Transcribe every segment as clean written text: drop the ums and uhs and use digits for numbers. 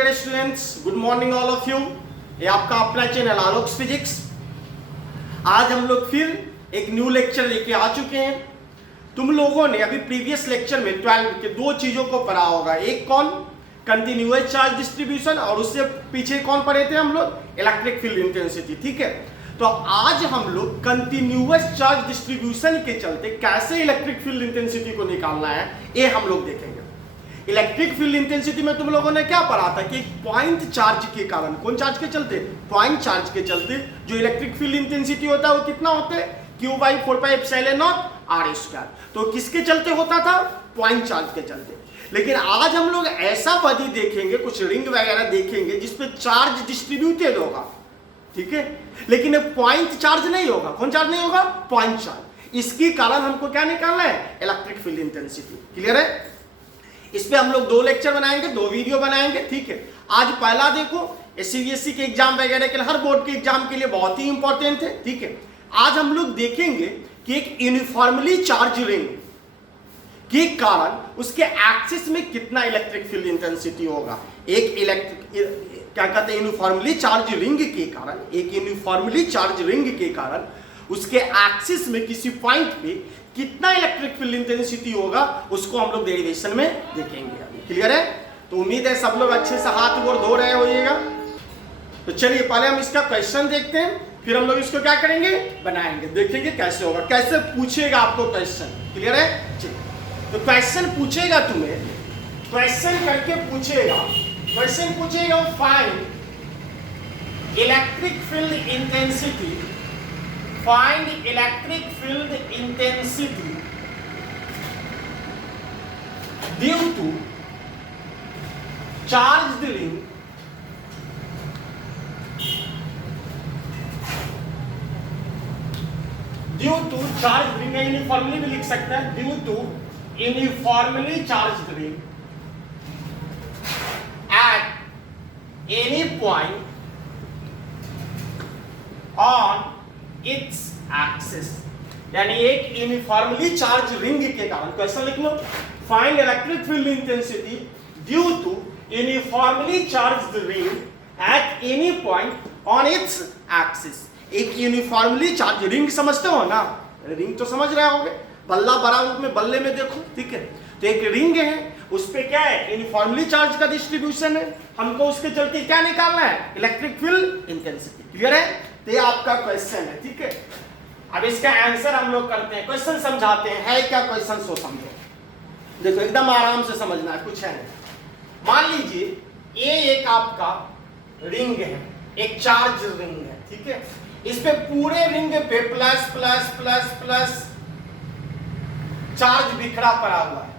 Dear students, good morning all of you. ये आपका अपना चैनल आलोक्स फिजिक्स। आज हम लोग फिर एक न्यू लेक्चर लेके आ चुके हैं। तुम लोगों ने अभी प्रीवियस लेक्चर में 12 के दो चीजों को पढ़ा होगा। एक कौन, कंटिन्यूअस चार्ज डिस्ट्रीब्यूशन, और उससे पीछे कौन पढ़े थे हम लोग, इलेक्ट्रिक फील्ड इंटेंसिटी। ठीक है, तो आज हम लोग कंटिन्यूअस चार्ज डिस्ट्रीब्यूशन के चलते कैसे इलेक्ट्रिक फील्ड इंटेंसिटी को निकालना है ये हम लोग देखेंगे। इलेक्ट्रिक फील्ड इंटेंसिटी में तुम लोगों ने क्या पढ़ा था कि पॉइंट चार्ज के कारण, कौन चार्ज के चलते, पॉइंट चार्ज के चलते जो इलेक्ट्रिक फील्ड इंटेंसिटी होता है वो कितना होता है, Q/4πε0 r²। तो किसके चलते होता था, पॉइंट चार्ज के चलते। लेकिन आज हम लोग ऐसा बॉडी देखेंगे, कुछ रिंग वगैरह देखेंगे जिसपे चार्ज डिस्ट्रीब्यूटेड होगा। ठीक है, लेकिन पॉइंट चार्ज नहीं होगा। कौन चार्ज नहीं होगा, पॉइंट चार्ज। इसके कारण हमको क्या निकालना है, इलेक्ट्रिक फील्ड इंटेंसिटी। क्लियर है। इस पे हम लोग दो लेक्चर बनाएंगे, दो वीडियो बनाएंगे। ठीक है, आज पहला देखो, सीबीएसई के एग्जाम वगैरह के लिए, हर बोर्ड के एग्जाम के लिए बहुत ही इंपॉर्टेंट है। ठीक है, आज हम लोग देखेंगे कि एक यूनिफॉर्मली चार्ज रिंग के कारण उसके एक्सिस में कितना इलेक्ट्रिक फील्ड इंटेंसिटी होगा। एक इलेक्ट्रिक क्या कहते हैं, यूनिफॉर्मली चार्ज रिंग के कारण, एक यूनिफॉर्मली चार्ज रिंग के कारण उसके एक्सिस में किसी पॉइंट पे कितना इलेक्ट्रिक फील्ड इंटेंसिटी होगा, उसको हम लोग डेरिवेशन में देखेंगे। क्लियर है। तो उम्मीद है सब लोग अच्छे से हाथ गोड़ धो रहे होइएगा। तो चलिए पहले हम इसका क्वेश्चन देखते हैं, फिर हम लोग इसको क्या करेंगे, बनाएंगे, देखेंगे कैसे होगा, कैसे पूछेगा आपको क्वेश्चन। क्लियर है। चलिए, तो क्वेश्चन पूछेगा तुम्हें, क्वेश्चन करके पूछेगा, क्वेश्चन पूछेगा find electric field intensity, find electric field intensity due to charged ring या यूनिफॉर्मली भी लिख सकते हैं, due to uniformly charged ring at any point on its axis. यानी एक यूनिफॉर्मली चार्ज रिंग के कारण, क्वेश्चन लिख लो, find electric field intensity due to uniformly charged ring at any point on its axis. एक यूनिफॉर्मली चार्ज रिंग समझते हो ना, रिंग तो समझ रहे होगे, बल्ला बड़ा रूप में बल्ले में देखो। ठीक है, तो एक रिंग है, उस पे क्या है, यूनिफॉर्मली चार्ज का डिस्ट्रीब्यूशन है, हमको उसके चलते क्या निकालना है, इलेक्ट्रिक फील्ड इंटेंसिटी। क्लियर है। तो ये आपका क्वेश्चन है। ठीक है, अब इसका आंसर हम लोग करते हैं, क्वेश्चन समझाते हैं, है क्या क्वेश्चन सो समझो। देखो एकदम आराम से समझना है, कुछ है नहीं। मान लीजिए ये एक आपका रिंग है, एक चार्ज रिंग है। ठीक है, इस पे पूरे रिंग पे plus plus plus plus charge बिखरा पड़ा हुआ है,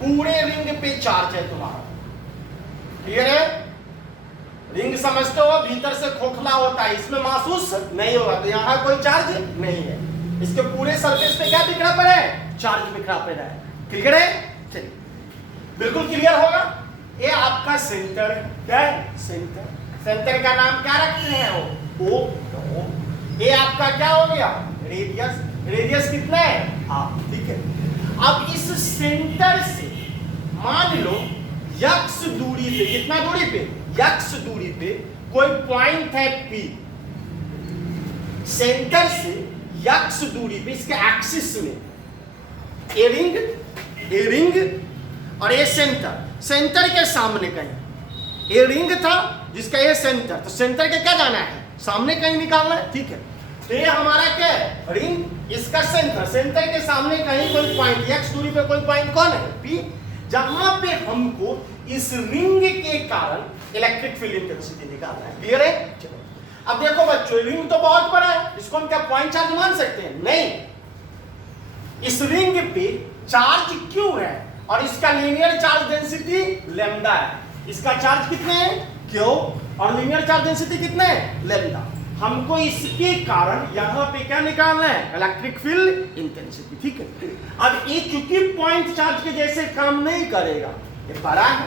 पूरे रिंग पे चार्ज है तुम्हारा। क्लियर है। रिंग समझते हो, भीतर से खोखला होता है, इसमें महसूस नहीं होगा, तो यहाँ कोई चार्ज नहीं है। इसके पूरे सरफेस पे क्या बिखरा पड़ा है, चार्ज बिखरा पड़ा है। क्लियर है। चलिए बिल्कुल क्लियर होगा। ये आपका सेंटर है, क्या है, सेंटर। सेंटर का नाम क्या रखते हैं, वो ओ। ये आपका क्या हो गया, रेडियस। रेडियस कितना है, हाफ। ठीक है, अब इस सेंटर से मान लो यक्स दूरी पे, कितना दूरी पे, यक्स दूरी पे कोई पॉइंट है P। सेंटर से यक्स दूरी पे इसके एक्सिस में ए रिंग और ये सेंटर, सेंटर के सामने कहीं ए रिंग था जिसका ये सेंटर, तो सेंटर के क्या जाना है, सामने कहीं निकालना है। ठीक है, तो ये हमारा क्या है, रिंग, इसका सेंटर, सेंटर के सामने कहीं कोई पॉइंट, यक्स दूरी पे कोई पॉइंट कौन है, P, जहां पे हमको इस रिंग के कारण इलेक्ट्रिक फील्ड इंटेंसिटी निकालना है। क्लियर है। चलो अब देखो बच्चों, रिंग तो बहुत बड़ा है, इसको हम क्या पॉइंट चार्ज मान सकते हैं, नहीं। इस रिंग पे चार्ज क्यों है और इसका लीनियर चार्ज डेंसिटी लैम्डा है। इसका चार्ज कितने है, क्यों, और लीनियर चार्ज डेंसिटी कितने है, लैम्डा। हमको इसके कारण यहाँ पे क्या निकालना है, इलेक्ट्रिक फील्ड इंटेंसिटी। ठीक है, अब ये चूंकि पॉइंट चार्ज के जैसे काम नहीं करेगा, ये बड़ा है,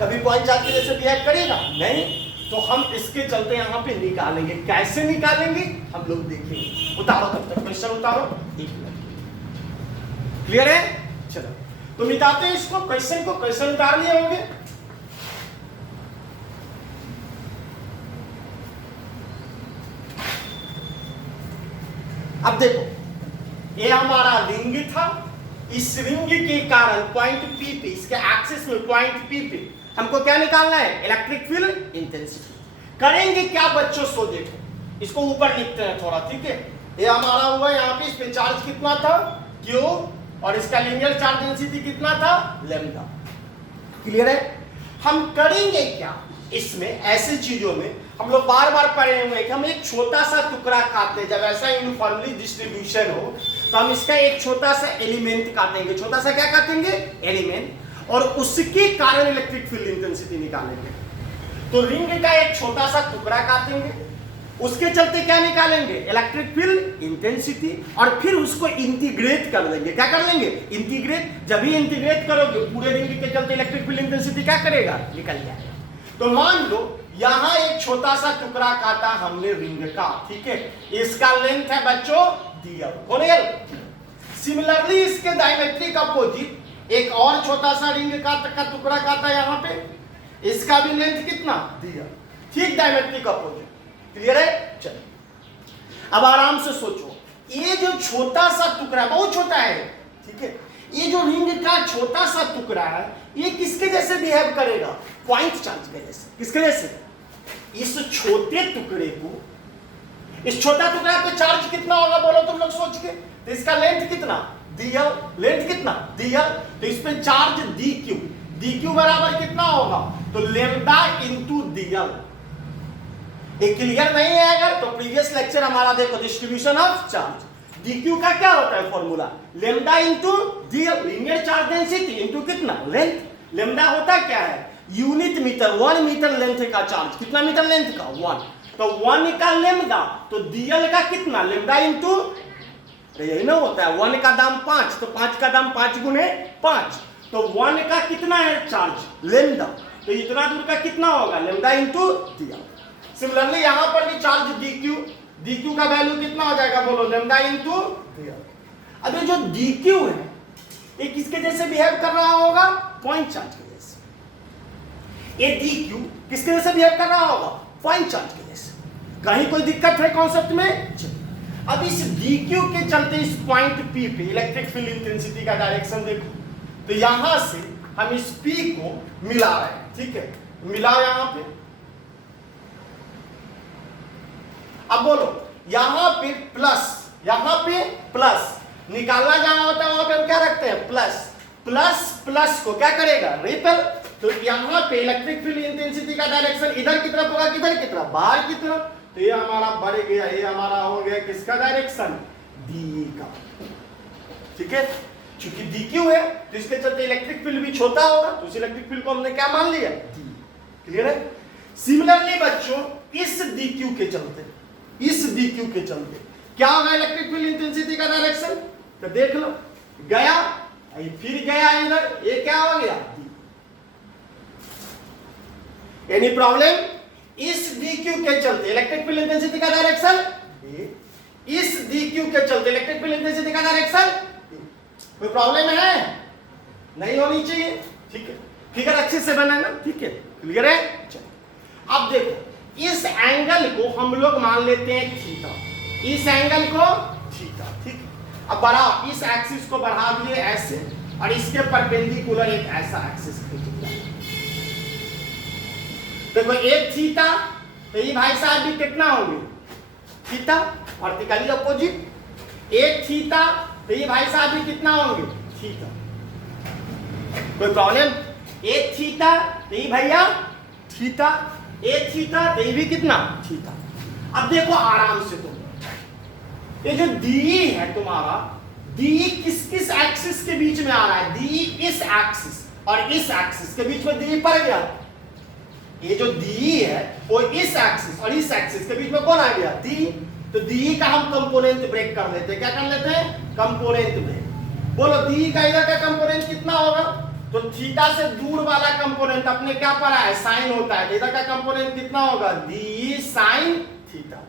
कभी पॉइंट चार्ज के जैसे बिहेव करेगा नहीं, तो हम इसके चलते यहाँ पे निकालेंगे। कैसे निकालेंगे हम लोग देखेंगे। उतारो तब तक क्वेश्चन उतारो, एक मिनट। क्लियर है। चलो तो मिटाते हैं इसको, क्वेश्चन को, क्वेश्चन उतार लिए होंगे। अब देखो ये हमारा रिंग था, इस रिंग के कारण पॉइंट पी पे, इसके एक्सिस में पॉइंट पी पे हमको क्या निकालना है, इलेक्ट्रिक फील्ड इंटेंसिटी। करेंगे क्या बच्चों, सो देखो इसको ऊपर लिखते हैं थोड़ा, ठीक है। ये हमारा हुआ यहाँ पे, इस पे चार्ज कितना था, क्यू, और इसका लीनियर चार्ज डेंसिटी कितना था, लैम्डा। क्लियर है। हम करेंगे क्या इसमें, ऐसी चीजों में हम लोग बार बार पढ़े हुए हैं कि हम एक छोटा सा टुकड़ा काटते हैं, जब ऐसा यूनिफॉर्मली डिस्ट्रीब्यूशन हो तो हम इसका एक छोटा सा एलिमेंट काटेंगे। छोटा सा क्या काटेंगे, एलिमेंट, और उसके कारण इलेक्ट्रिक फील्ड इंटेंसिटी निकालेंगे। तो रिंग का एक छोटा सा टुकड़ा काटेंगे, उसके चलते क्या निकालेंगे, इलेक्ट्रिक फील्ड इंटेंसिटी, और फिर उसको इंटीग्रेट कर लेंगे। क्या कर लेंगे, इंटीग्रेट। जब भी इंटीग्रेट करोगे पूरे रिंग के चलते इलेक्ट्रिक फील्ड इंटेंसिटी क्या करेगा, निकल जाएगा। तो मान लो यहां एक छोटा सा टुकड़ा काटा हमने रिंग का, ठीक है, इसका लेंथ है बच्चों dl। सिमिलरली इसके डायमेट्रिक अपोजिट एक और छोटा सा रिंग का टुकड़ा काटा यहां पे, इसका भी लेंथ कितना, dl, ठीक डायमेट्रिक अपोजिट। क्लियर है। चलिए अब आराम से सोचो, ये जो छोटा सा टुकड़ा, बहुत छोटा है, ठीक है, ये जो रिंग का छोटा सा टुकड़ा है ये किसके जैसे बिहेव करेगा, पॉइंट चार्ज के जैसे। किसके जैसे, इस छोटे टुकड़े को, इस छोटा टुकड़ा पे चार्ज कितना होगा बोलो तुम लोग सोच के, तो इसका लेंथ कितना, dl, लेंथ कितना, dl, तो इस पे चार्ज dq, dq बराबर कितना होगा, तो लैम्डा इंटू dl। ये क्लियर नहीं है अगर, तो प्रीवियस लेक्चर हमारा देखो, डिस्ट्रीब्यूशन ऑफ चार्ज, dq का क्या होता है formula, lambda into dl, linear charge density into कितना, लेंथ। लैम्डा होता क्या है, यूनिट मीटर, 1 मीटर लेंथ का चार्ज, कितना मीटर लेंथ का, 1, तो 1 का लैम्डा, तो dl का कितना, लैम्डा इंटू, यही ना होता है, 1 का दाम 5, तो 5 का दाम 5 गुने 5, तो 1 का कितना है चार्ज, लैम्डा, तो इतना दूर का कितना होगा, लैम्डा इंटू dl। सिमिलरली यहां पर भी चार्ज dq, dq का वैल्यू कितना हो जाएगा बोलो, लैम्डा इंटू dl। अब ये जो dq है ये किसके जैसे बिहेव कर रहा होगा, पॉइंट चार्ज के जैसे। ये dq किसके जैसे बिहेव कर रहा होगा, पॉइंट चार्ज के जैसे। कहीं कोई दिक्कत है कॉन्सेप्ट में। अब इस dq के चलते इस पॉइंट p पे इलेक्ट्रिक फील्ड इंटेंसिटी का डायरेक्शन देखो, तो यहां से हम इस p को मिला रहे हैं, ठीक है, मिलाओ यहां पे। अब बोलो यहां पे प्लस, यहां पे प्लस, निकालना जहां होता है वहां पे हम क्या रखते हैं, प्लस। प्लस प्लस को क्या करेगा, रिपेल। तो यहां पे इलेक्ट्रिक फील्ड इंटेंसिटी का डायरेक्शन इधर की तरफ होगा, किधर की तरफ, बाहर की तरफ। तो ये हमारा बढ़ गया, ये हमारा हो गया किसका डायरेक्शन, डी का, ठीक है। क्योंकि डी क्यू है तो इसके चलते इलेक्ट्रिक फील्ड भी छोटा होगा, तो उस इलेक्ट्रिक फील्ड को हमने क्या मान लिया, डी। क्लियर है। सिमिलरली बच्चों इस डी क्यू के चलते, इस डी क्यू के चलते क्या होगा इलेक्ट्रिक फील्ड इंटेंसिटी का डायरेक्शन, तो देख लो, गया फिर गया इधर, ये क्या हो गया, एनी प्रॉब्लम। इस dq के चलते इलेक्ट्रिक फील्ड इंटेंसिटी का डायरेक्शन, इस dq के चलते इलेक्ट्रिक फील्ड इंटेंसिटी का डायरेक्शन, कोई प्रॉब्लम है, नहीं होनी चाहिए, ठीक है। फिगर अच्छे से बना ना, ठीक है, क्लियर है। चलो अब देखो इस एंगल को हम लोग मान लेते हैं थीटा, इस एंगल को थीटा, ठीक है। अब बढ़ा, इस एक्सिस को बढ़ा दिए ऐसे, और इसके परपेंडिकुलर एक ऐसा एक्सिस खींच दिया। देखो एक थीटा, तो ये भाई साहब भी कितना होंगे, थीटा, वर्टिकली अपोजिट। एक थीटा, तो ये भाई साहब भी कितना होंगे, थीटा। कोई प्रॉब्लम, एक थीटा, तो ये भैया थीटा, एक थीटा, तो ये भी कितना, थीटा। अब देखो आराम से तुम, ये जो डी है तुम्हारा, डी किस किस एक्सिस के बीच में आ रहा है, डी इस एक्सिस और इस एक्सिस के बीच में डी पड़ गया। ये जो डी है वो इस एक्सिस और इस एक्सिस के बीच में कौन आ गया, डी। तो डी का हम कंपोनेंट ब्रेक कर लेते हैं, क्या कर लेते हैं, कंपोनेंट ब्रेक। बोलो डी का इधर का कंपोनेंट कितना होगा, तो थीटा से दूर वाला कंपोनेंट अपने क्या पढ़ा है, साइन होता है, तो इधर का कंपोनेंट कितना होगा, डी साइन थीटा।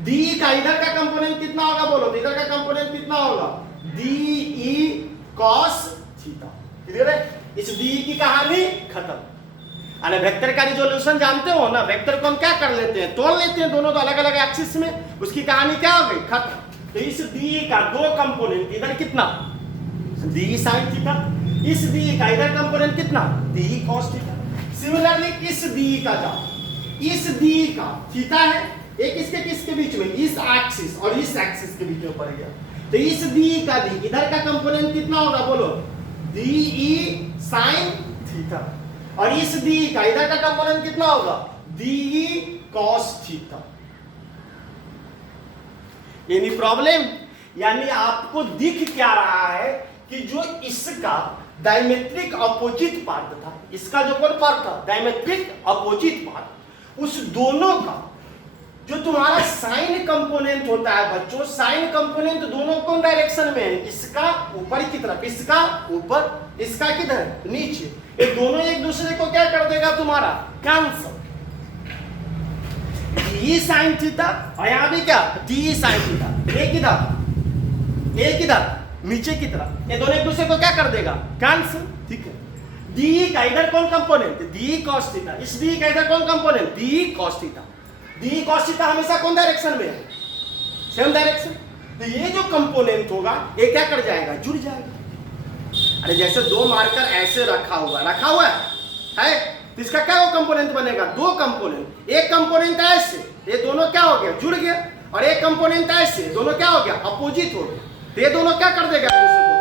डी का इधर का कंपोनेंट कितना होगा बोलो, तो इधर का कंपोनेंट कितना होगा, D E cos theta. Clear है? इस डी की कहानी खत्म। अरे वेक्टर का रिजोल्यूशन जानते हो ना, वेक्टर को हम क्या कर लेते हैं, तोड़ लेते हैं दोनों तो अलग अलग एक्सिस में, उसकी कहानी क्या हो गई, खत्म। तो इस डी का दो कंपोनेंट, इधर कितना डी साइन थीटा, इस डी का इधर कंपोनेंट कितना डी कॉस थीटा। सिमिलरली इस डी का जाओ, इस डी का थीटा है, एक इसके किसके बीच में, इस एक्सिस और इस एक्सिस के बीच में पड़ गया, तो इस डी का डी इधर का कंपोनेंट कितना होगा बोलो, डी ई साइन थीटा, और इस डी का इधर का कंपोनेंट कितना होगा, D E cos theta. Any problem? यानी आपको दिख क्या रहा है कि जो इसका डायमेट्रिक अपोजिट पार्ट था, इसका जो कौन पार्ट था, डायमेट्रिक अपोजिट पार्ट, उस दोनों का जो तुम्हारा साइन कंपोनेंट होता है बच्चों, साइन कंपोनेंट दोनों कौन डायरेक्शन में है, इसका ऊपर की तरफ, इसका ऊपर, इसका किधर नीचे, ये दोनों एक दूसरे को क्या कर देगा तुम्हारा, कैंसल। डी साइन थीटा और यहां भी क्या डी साइन थीटा, एक इधर नीचे की तरफ, ये दोनों एक दूसरे को क्या कर देगा, कैंसिल। ठीक है, डी का इधर कौन कंपोनेंट, डी कॉस थीटा, इस डी का इधर कौन component, D cos theta. D cos theta हमेशा कौन डायरेक्शन में है, सेम डायरेक्शन। तो ये जो कंपोनेंट होगा ये क्या कर जाएगा, जुड़ जाएगा। अरे जैसे दो मार्कर ऐसे रखा हुआ है तो इसका क्या वो कंपोनेंट बनेगा, दो कंपोनेंट, एक कंपोनेंट ऐसे, ये दोनों क्या हो गया, जुड़ गया, और एक कंपोनेंट ऐसे, दोनों क्या हो गया, अपोजिट हो गया, तो ये दोनों क्या कर देगा,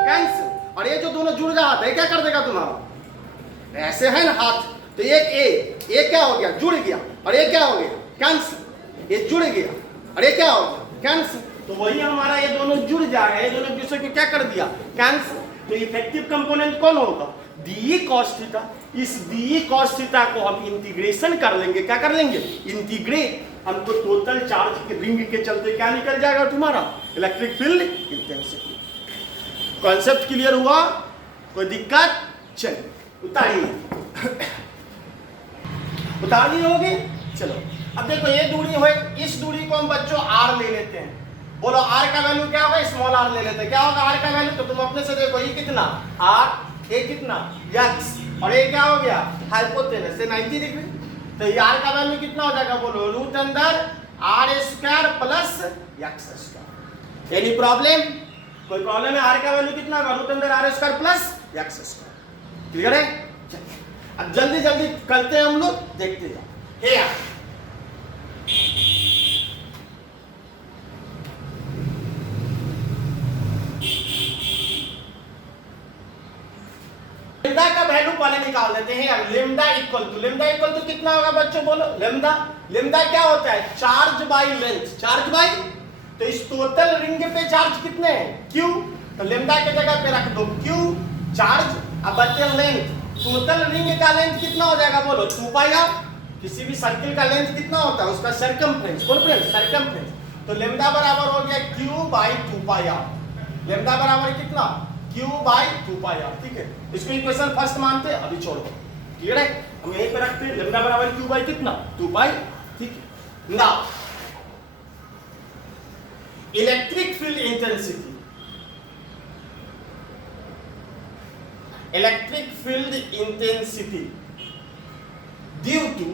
कैंसिल। और ये जो दोनों जुड़ रहा था ये क्या कर देगा तुम्हारा, ऐसे है ना हाथ, तो एक क्या हो गया, जुड़ गया, और ये क्या हो गया, कैंसिल। ये जुड़ गया और ये क्या हो गया, कैंसिल। तो वही हमारा ये दोनों जुड़ जाए, ये दोनों एक दूसरे को क्या कर दिया, कैंसिल। तो इफेक्टिव कंपोनेंट कौन होगा, डी कॉस थीटा। इस डी कॉस थीटा को हम इंटीग्रेशन कर लेंगे, क्या कर लेंगे, इंटीग्रेट। हमको टोटल चार्ज के रिंग के चलते क्या निकल जाएगा तुम्हारा, electric field intensity. Concept clear हुआ, कोई दिक्कत, चलिए उतार लिए होगी। चलो अब देखो ये दूरी हो, इस दूरी को हम बच्चों आर ले लेते हैं। बोलो आर का वैल्यू क्या होगा, स्मॉल आर ले लेते हैं, क्या होगा आर का वैल्यू, तो तुम अपने से देखो ये कितना आर, ये कितना एक्स, और ये क्या हो गया हाइपोटेनस से 90 डिग्री। तो ये आर का वैल्यू कितना हो जाएगा बोलो, रूट अंदर R square plus X square. Any problem, कोई प्रॉब्लम है, आर का वैल्यू कितना होगा, रूट अंदर R square plus X square. Clear है? अब जल्दी जल्दी करते हैं हम लोग, देखते जाओ। लेम्डा का वैल्यू पहले निकाल लेते हैं यार। लेम्डा इक्वल टू कितना होगा बच्चों बोलो, लेम्डा क्या होता है, charge by length, charge by, तो इस टोटल रिंग पे चार्ज कितने हैं, क्यू, तो लेम्डा के जगह पे रख दो क्यू चार्ज, अब बचे लेंथ, टोटल रिंग का लेंथ कितना हो जाएगा बोलो, 2 पाई आर। किसी भी सर्किल का लेंथ कितना होता है, उसका सर्कमफ्रेंस, कौन फ्रेंस, सर्कमफ्रेंस। तो लेम्डा बराबर हो गया Q by 2 pi R. Lambda बराबर कितना, क्यू बाई 2 पाई आर। ठीक है, इसको इक्वेशन फर्स्ट मानते हैं, अभी छोड़ दो। क्लियर है, हम यहीं पे रखते हैं, लेम्डा बराबर क्यू बाई कितना, 2 पाई। ठीक है, now electric field intensity, electric field intensity due to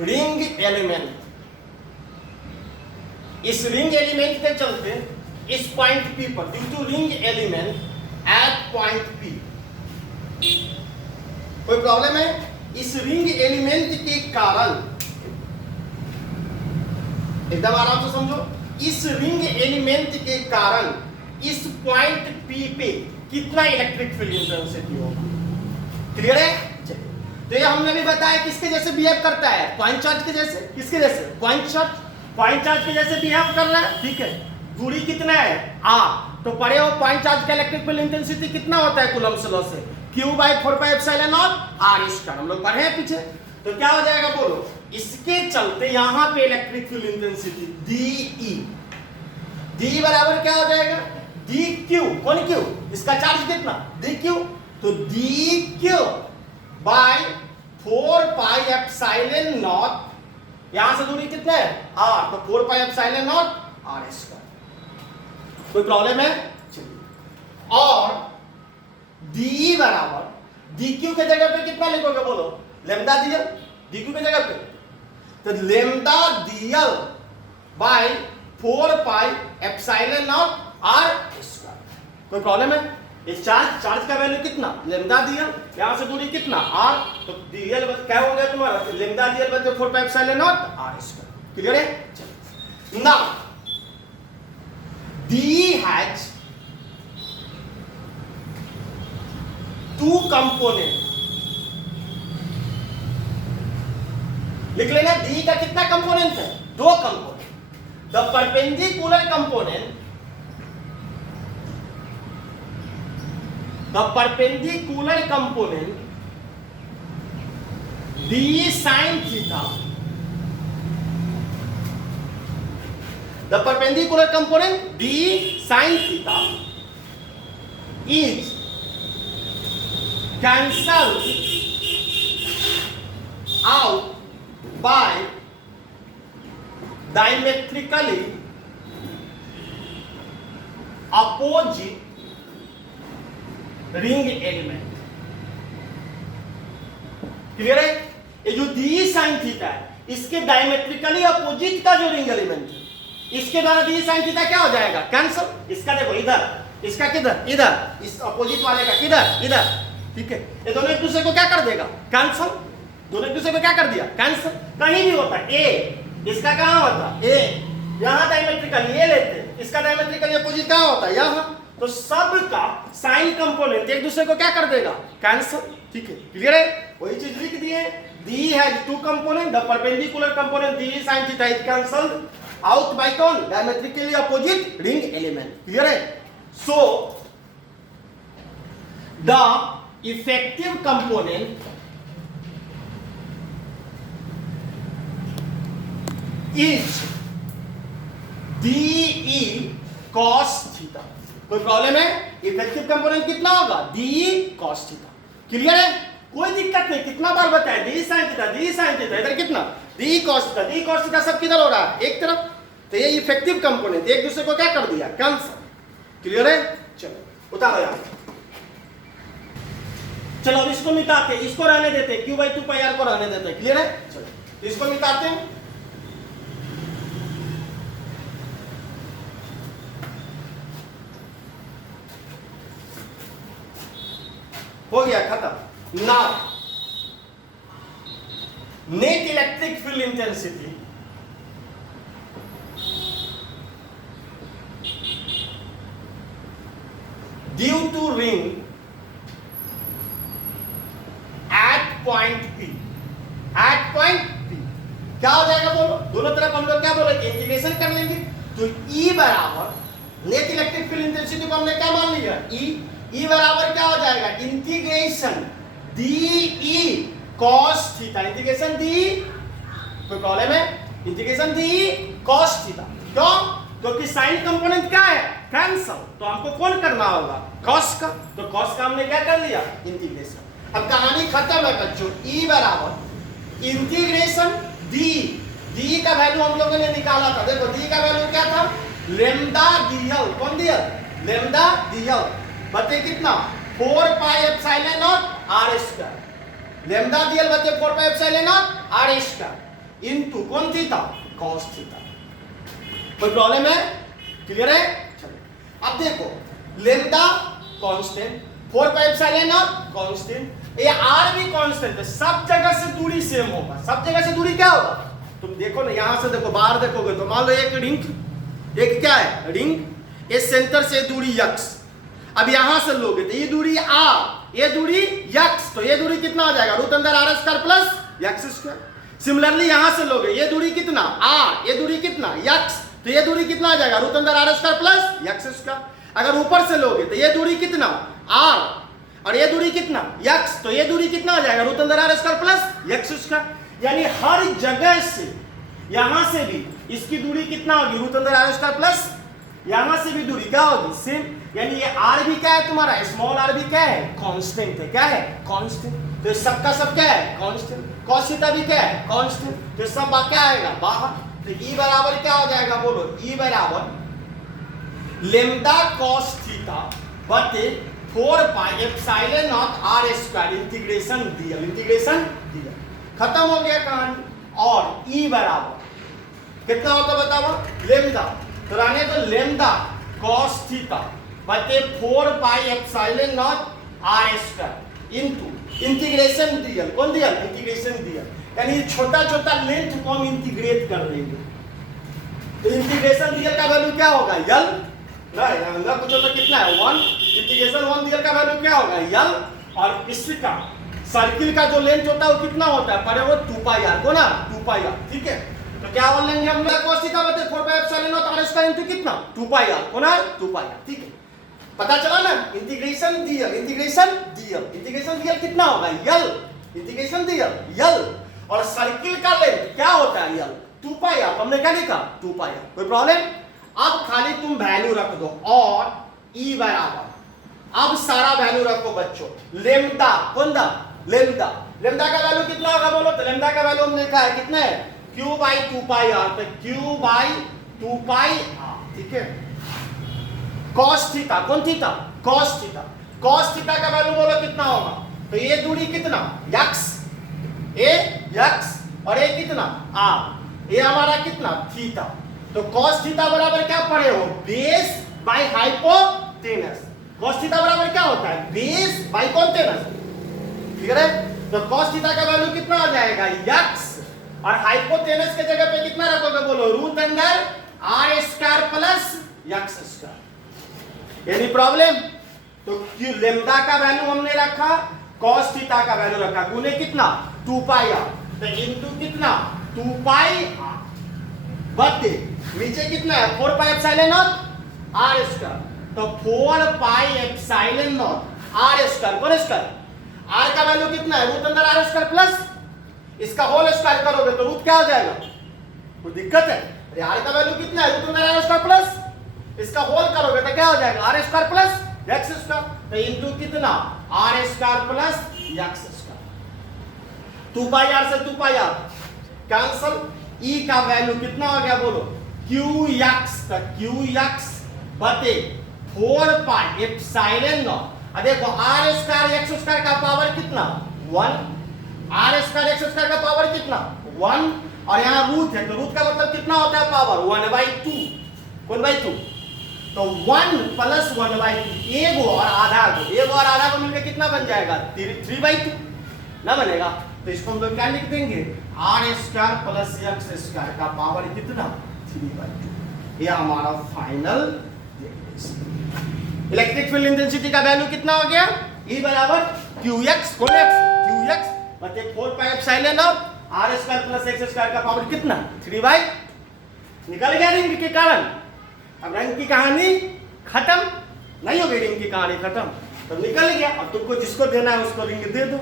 ring element, इस रिंग एलिमेंट के चलते इस पॉइंट P पर, due to ring element at point P, कोई प्रॉब्लम है, इस रिंग एलिमेंट के कारण, एकदम आराम से समझो, इस रिंग एलिमेंट के कारण इस पॉइंट P पे कितना इलेक्ट्रिक फील्ड इंटेंसिटी होगा। क्लियर है? तो ये हमने भी बताया किसके जैसे बिहेव करता है, पॉइंट चार्ज के जैसे। किसके जैसे, पॉइंट चार्ज के जैसे बिहेव कर रहा है। ठीक है, दूरी कितना है r, तो पड़े हो पॉइंट चार्ज का इलेक्ट्रिक फील्ड इंटेंसिटी कितना होता है कूलम्ब्स लॉ से, q by 4 pi epsilon naught r square, हम लोग पढ़े हैं पीछे। तो क्या हो जाएगा बोलो, इसके चलते यहां पे इलेक्ट्रिक फील्ड इंटेंसिटी d बराबर क्या हो जाएगा, dq, कौन q, इसका चार्ज कितना dq, तो dq by 4 pi epsilon naught, यहां से दूरी कितना है r, तो 4 pi epsilon naught r square. कोई प्रॉब्लम है, चलिए और डी बराबर डी क्यू के जगह पे कितना लिखोगे बोलो, लेमडा डीएल, डी क्यू के जगह पे तो lambda DL by 4 pi epsilon naught R square. कोई प्रॉब्लम है? इस चार्ज का वैल्यू कितना, लेमडा डीएल, यहां से दूरी कितना आर, तो डीएल क्या हो गया तुम्हारा, लेमडा डीएल बन 4 pi epsilon naught R square. Clear है? चलो नाउ डी हैज 2 कंपोनेंट, लिख लेना डी का कितना कंपोनेंट है, 2 component. The perpendicular component, the perpendicular component D sine theta, the perpendicular component D sine theta is cancelled out by diametrically opposite ring element। Clear है? ये जो D sine theta है इसके डायमेट्रिकली अपोजिट का जो ring element है इसके द्वारा डी साइन थीटा क्या हो जाएगा, कैंसल। इसका देखो इधर, इसका किधर, इधर, इस अपोजिट वाले का किधर, इधर, ठीक है। ये दोनों एक दूसरे को क्या कर देगा, कैंसल। दोनों एक दूसरे को क्या कर दिया, कैंसल। कहीं भी होता है ए, इसका कहां होता है ए, यहां डायमेट्रिकली ये लेते हैं, इसका डायमेट्रिकली अपोजिट कहां होता है, यहां। तो सब का साइन कंपोनेंट एक दूसरे को क्या कर देगा, कैंसल। ठीक है, क्लियर है? वही चीज लिख दिए, D has 2 component, the perpendicular component D sine theta is cancelled out by कौन, diametrically opposite ring element. Clear है? So the effective component is DE cos theta. कोई प्रॉब्लम है? इफेक्टिव कंपोनेंट कितना होगा, DE cos थीटा। क्लियर है? कोई दिक्कत नहीं, कितना बार बताया, D sine theta, D sine theta, इधर कितना D cos theta, D cos theta सब किधर हो रहा है, एक तरफ। तो ये इफेक्टिव कंपोनेंट एक दूसरे को क्या कर दिया, कैंसल। क्लियर है? चलो उतारो यार, चलो अब इसको मिटाते हैं, इसको रहने देते हैं, Q/2πr को रहने देते हैं। क्लियर है? चलो इसको मिटाते हैं। हो गया, खत्म। Now net electric field intensity due to ring at point P, at point P क्या हो जाएगा बोलो, दोनों तरफ हम लोग क्या बोलेंगे, इंटीग्रेशन कर लेंगे। तो E बराबर नेट इलेक्ट्रिक फील्ड इंटेंसिटी को हमने क्या मान लिया, E बराबर क्या हो जाएगा, integration DE cos theta, integration DE, कोई प्रॉब्लम है, इंटीग्रेशन DE cos थीटा। क्यों? क्योंकि साइन कंपोनेंट क्या है, कैंसल। तो हमको कौन करना होगा, cos का। तो cos का हमने क्या कर लिया, इंटीग्रेशन। अब कहानी खत्म है बच्चों। E बराबर इंटीग्रेशन DE का वैल्यू हम लोगों ने निकाला था। देखो D का वैल्यू क्या था, लेमडा DL, कौन दिया, लेमडा DL बते कितना, 4 pi epsilon naught R square. Lambda DL बते 4 pi epsilon naught R square into कौन थीटा, cos थीटा। कोई प्रॉब्लम है? क्लियर है? चलो अब देखो, lambda constant, 4 pi epsilon naught constant, ये आर भी कांस्टेंट है, सब जगह से दूरी सेम होगा। सब जगह से दूरी क्या होगा, तुम देखो ना, यहां से देखो, बाहर देखोगे तो मान लो एक रिंग, एक क्या है रिंग, इस सेंटर से दूरी x। अब यहां से लोगे तो ये दूरी r, ये दूरी x, तो ये दूरी कितना हो जाएगा, रूट अंदर r square plus x square. Similarly यहां से लोगे, ये दूरी कितना r, ये दूरी कितना x, तो ये दूरी कितना आ जाएगा, रूट अंदर r square plus x square. अगर ऊपर से लोगे तो ये दूरी कितना r और ये दूरी कितना x, तो ये दूरी कितना आ जाएगा, रूट अंदर r square plus x square. यानी हर जगह से, यहां से भी इसकी दूरी कितना होगी, रूट अंदर r स्क्वायर प्लस, यहां से भी दूरी क्या होगी, सेम। यानी ये r भी क्या है तुम्हारा, स्मॉल r भी क्या है, कांस्टेंट है। क्या है, कांस्टेंट। तो सबका सब क्या है, कांस्टेंट। cos थीटा भी क्या है, कांस्टेंट। तो सब क्या आएगा बाहर। तो E बराबर क्या हो जाएगा बोलो, E बराबर लेमडा cos थीटा बटे 4 pi epsilon naught R square integration DL. खत्म हो गया कहानी। और E बराबर कितना होता बताओ, लेमडा। तो रहने तो लेमडा cos थीटा बटे 4 pi epsilon naught R square into integration DL. कौन डीएल? Integration DL. यानी छोटा छोटा लेंथ को हम इंटीग्रेट कर देंगे। तो इंटीग्रेशन डीएल का वैल्यू क्या होगा? यल ना कुछ तो कितना है 1। इंटीग्रेशन 1 डीएल का वैल्यू क्या होगा? यल। और इसका सर्किल का जो लेंथ होता है वो कितना होता है? परे वो 2 पाई आर को ना 2 पाई आर। ठीक है, तो क्या बोल लेंगे हम लोग? cos थीटा बटे 4 pi epsilon naught R square into कितना? 2 पाई आर को ना 2 पाई आर। ठीक है, पता चला ना? इंटीग्रेशन डीएल कितना होगा? यल। इंटीग्रेशन डीएल यल। और सर्किल का लेंथ क्या होता है? यल 2 पाई आर। हमने क्या लिखा? 2 पाई आर। कोई प्रॉब्लम? अब खाली तुम वैल्यू रख दो और E बराबर, अब सारा वैल्यू रखो बच्चों। लेमडा कौन दा? लेमडा। लेमडा का वैल्यू कितना होगा बोलो? तो लेमडा का वैल्यू हमने लिखा है कितना है? Q by 2 pi R. तो Q बाई 2 पाई आर। ठीक है, cos थीटा कौन theta? cos theta. cos theta का वैल्यू बोलो कितना होगा? तो ये दूरी कितना? x, ए x और ये कितना? r। ये हमारा कितना? थीटा। तो cos थीटा बराबर क्या पढ़े हो? Base by hypotenuse. cos theta बराबर क्या होता है? Base by कॉन्टेनस। क्लियर है? तो cos थीटा का वैल्यू कितना हो जाएगा? x। और हाइपोटेनस के जगह पे कितना रखोगे बोलो? Root under r square plus x square. यानी प्रॉब्लम? तो क्यों लेमडा का वैल्यू हमने रखा, cos थीटा का वैल्यू रखा, गुने कितना? 2 पाई आर। तो इनटू कितना? 2 पाई आर बटे नीचे कितना है? 4 pi epsilon naught R square. तो 4 pi epsilon naught R square कौन स्क्वायर? आर का वैल्यू कितना है? Root under R square plus इसका होल स्क्वायर करोगे तो रूट क्या हो जाएगा? कोई दिक्कत है? अरे आर का वैल्यू कितना है? Root under R square plus इसका होल करोगे तो क्या हो जाएगा? R square plus X square. तो इनटू कितना? R square plus X square. 2 pi R से 2 पाई आर कैंसल। E का वैल्यू कितना हो गया बोलो? QX। तो QX बटे 4 पाई एप्सिलॉन नॉट। अब देखो आर स्क्वायर एक्स स्क्वायर का पावर कितना? 1। आर स्क्वायर एक्स स्क्वायर का पावर कितना? 1। और यहाँ रूट है तो रूट का मतलब कितना होता है? पावर 1/2। कौन बाई 2? तो 1 प्लस 1/2 एगो और आधा को मिलकर कितना बन जाएगा? 3/2 ना बनेगा? तो इसको हम लोग क्या लिख देंगे? R square plus X square का पावर कितना? 3/2। यह हमारा फाइनल इलेक्ट्रिक फील्ड इंटेंसिटी का वैल्यू कितना हो गया? E बराबर QX कौन है? QX बटे 4 pi epsilon naught R square plus X square का पावर कितना? 3/2। निकल गया रिंग के कारण। अब रिंग की कहानी खत्म नहीं हो गई। रिंग की कहानी खत्म तो निकल गया। अब तुमको जिसको देना है उसको रिंग दे दो।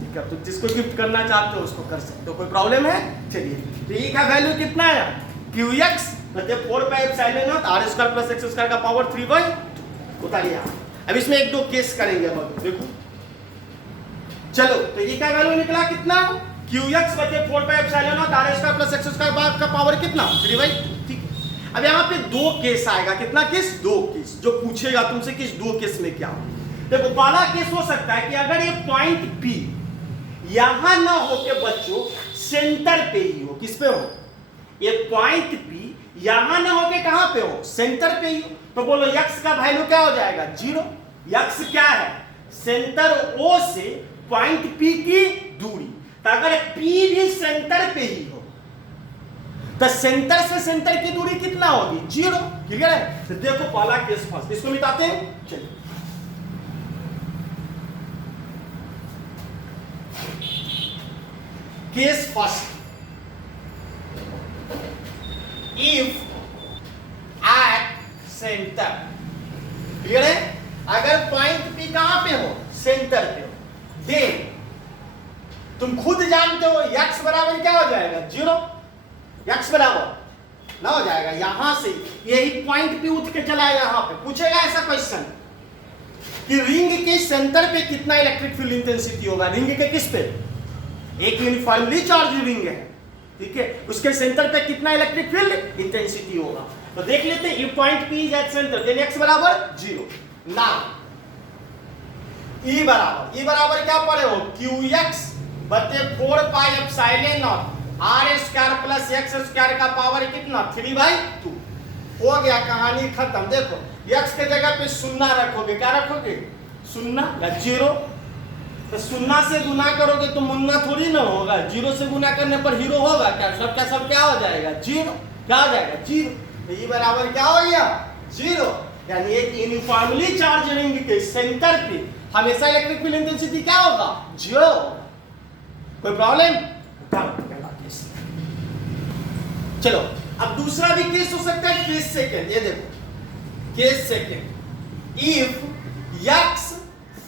ठीक है, तुम जिसको गिफ्ट करना चाहते हो उसको कर सकते हो। कोई प्रॉब्लम है? चलिए, तो E का वैल्यू कितना है? QX बटे 4 pi epsilon naught R square plus X square का पावर 3/2। उतारिए। अब इसमें एक दो केस करेंगे। अब देखो, चलो, तो E का वैल्यू निकला कितना? QX बटे 4 pi epsilon naught R square plus X square का पावर कितना? 3/2। ठीक है, अब यहाँ पे दो केस आएगा। कितना केस? 2 केस। जो पूछेगा तुमसे कि इस 2 केस में क्या हो। देखो, पहला केस हो सकता है कि अगर ये पॉइंट P यहां ना होके बच्चों सेंटर पे ही हो। किस पे हो? ये पॉइंट P यहां ना होके कहां पे हो? सेंटर पे ही हो। तो बोलो x का वैल्यू क्या हो जाएगा? 0। x क्या है? सेंटर O से पॉइंट P की दूरी। तो अगर P भी सेंटर पे ही हो तो सेंटर से सेंटर की दूरी कितना होगी? 0। क्लियर है? तो देखो पहला केस फर्स्ट, इसको मिटाते हैं। चलिए, case first, if at centre. Clear है? अगर पॉइंट P कहां पे हो? सेंटर पे हो। देन तुम खुद जानते हो x बराबर क्या हो जाएगा? 0। x बराबर ना हो जाएगा यहां से यही पॉइंट P उठ के चला यहां पे। पूछेगा ऐसा क्वेश्चन कि रिंग के सेंटर पे कितना इलेक्ट्रिक फील्ड इंटेंसिटी होगा? रिंग के किस पे? एक यूनिफॉर्मली चार्ज रिंग है। ठीक है, उसके सेंटर पे कितना इलेक्ट्रिक फील्ड इंटेंसिटी होगा? तो देख लेते हैं। If point P is at center then x बराबर 0। नाउ ई बराबर क्या पढ़े हो, QX बटे 4 pi epsilon naught R square plus X square का पावर कितना 3/2। हो गया, कहानी खत्म। देखो x के जगह पे शून्य रखोगे, क्या रखोगे, शून्य या 0। तो शून्य से गुना करोगे तो मुन्ना थोड़ी ना होगा, 0 से गुना करने पर हीरो होगा क्या, सब क्या हो जाएगा 0, क्या हो जाएगा 0। तो ई बराबर क्या हो गया 0। यानी एक यूनिफॉर्मली चार्ज रिंग के सेंटर पे हमेशा इलेक्ट्रिक फील्ड इंटेंसिटी क्या होगा 0। कोई प्रॉब्लम? चलो अब दूसरा भी केस हो सकता है, केस सेकंड। ये देखो case second, if x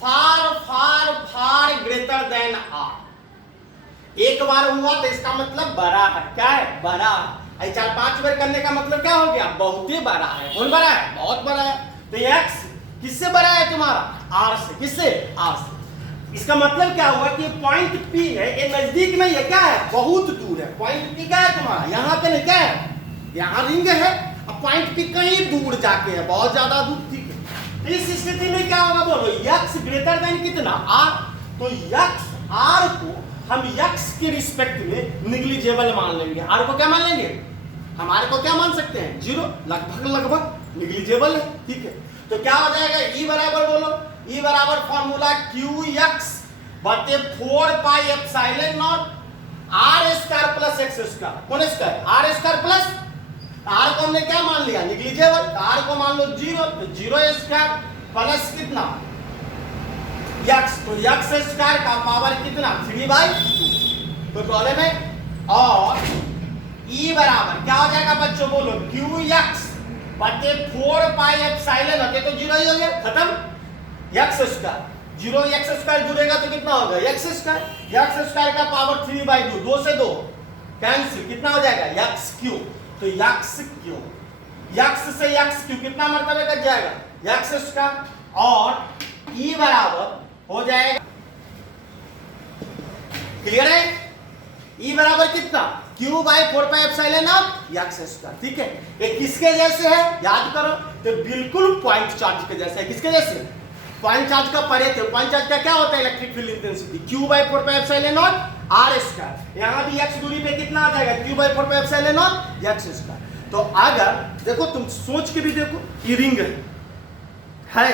far greater than r। एक बार हुआ तो इसका मतलब बड़ा है, क्या है, बड़ा है। 4-5 बार करने का मतलब क्या हो गया, बहुत ही बड़ा है। कौन बड़ा है, बहुत बड़ा है। तो x किससे बड़ा है तुम्हारा, r से। किससे, r से। इसका मतलब क्या हुआ कि पॉइंट P है, ये नजदीक नहीं है, क्या है, बहुत दूर है। पॉइंट P क्या है तुम्हारा, यहाँ पे नहीं, क्या है, यहाँ रिंग है। अब पॉइंट P कहीं दूर जाके है, बहुत ज्यादा दूर, ठीक है। तो इस स्थिति में क्या होगा बोलो, x ग्रेटर देन कितना r। तो x r को हम x के रिस्पेक्ट में निग्लिजिबल मान लेंगे। r को क्या मान लेंगे, हमारे को क्या मान सकते हैं 0, लगभग निग्लिजिबल है, ठीक है। तो क्या हो जाएगा, E बराबर बोलो, E बराबर फॉर्मूला QX बटे 4 pi epsilon naught R square plus x square. कौन square, R square plus R को हमने क्या मान लिया, निग्लिजिबल। R को मान लो 0, तो 0 स्क्वायर प्लस कितना x, तो x स्क्वायर का पावर कितना 3/2। तो प्रॉब्लम है। और E बराबर क्या हो जाएगा बच्चों बोलो, QX बटे 4 पाई एप्सिलॉन होते तो 0 ही हो गया, खत्म। x स्क्वायर 0, x स्क्वायर जुड़ेगा तो कितना होगा x स्क्वायर का पावर 3/2, 2 से 2 कैंसिल, कितना हो जाएगा x क्यूब। तो x से x क्यूब कितना मर्तबे कट जाएगा x स्क्वायर। और E बराबर हो जाएगा, क्लियर है, E बराबर कितना Q by 4 pi epsilon not x square, ठीक है। ये किसके जैसे है याद करो, तो बिल्कुल पॉइंट चार्ज के जैसे है। किसके जैसे, पॉइंट चार्ज का परे थे। पॉइंट चार्ज का क्या होता है, electric field intensity Q by 4 pi epsilon naught r square. यहाँ भी x दूरी पे कितना आ जाएगा Q by 4 pi epsilon not x square. तो अगर देखो तुम सोच के भी देखो, ये रिंग है,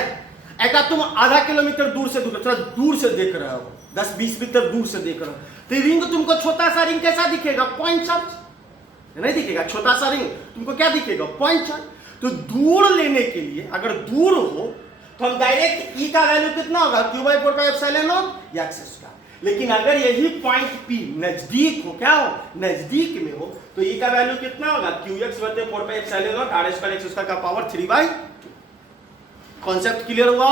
एक तुम आधा किलोमीटर दूर से थोड़ा दूर से देख रहे हो, 10-20 मीटर दूर से देख रहे हो, तो रिंग तुमको छोटा सा रिंग कैसा दिखेगा, पॉइंट चार्ज नहीं दिखेगा। छोटा सा रिंग तुमको क्या दिखेगा, पॉइंट चार्ज। तो दूर लेने के लिए अगर दूर हो तो हम डायरेक्ट E का वैल्यू कितना होगा Q by 4 pi epsilon not x square. लेकिन अगर यही पॉइंट P नजदीक हो, क्या हो, नजदीक में हो, तो E का वैल्यू कितना होगा QX बटे 4 pi epsilon naught r square x square का पावर 3/2। कॉन्सेप्ट क्लियर हुआ।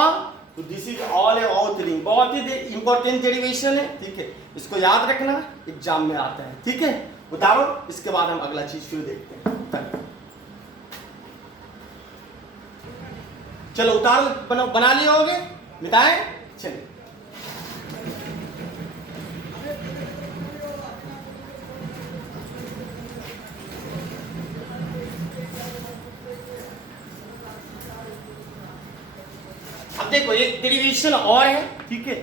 तो this is all about ring, बहुत ही इंपॉर्टेंट डेरिवेशन है, ठीक है। इसको याद रखना, एग्जाम में आता है, ठीक है। उतारो, इसके बाद हम अगला चीज फिर देखते हैं। चलो उतार बना लिए होगे, मिटाएं, चलिए। अब देखो एक डेरिवेशन और है, ठीक है,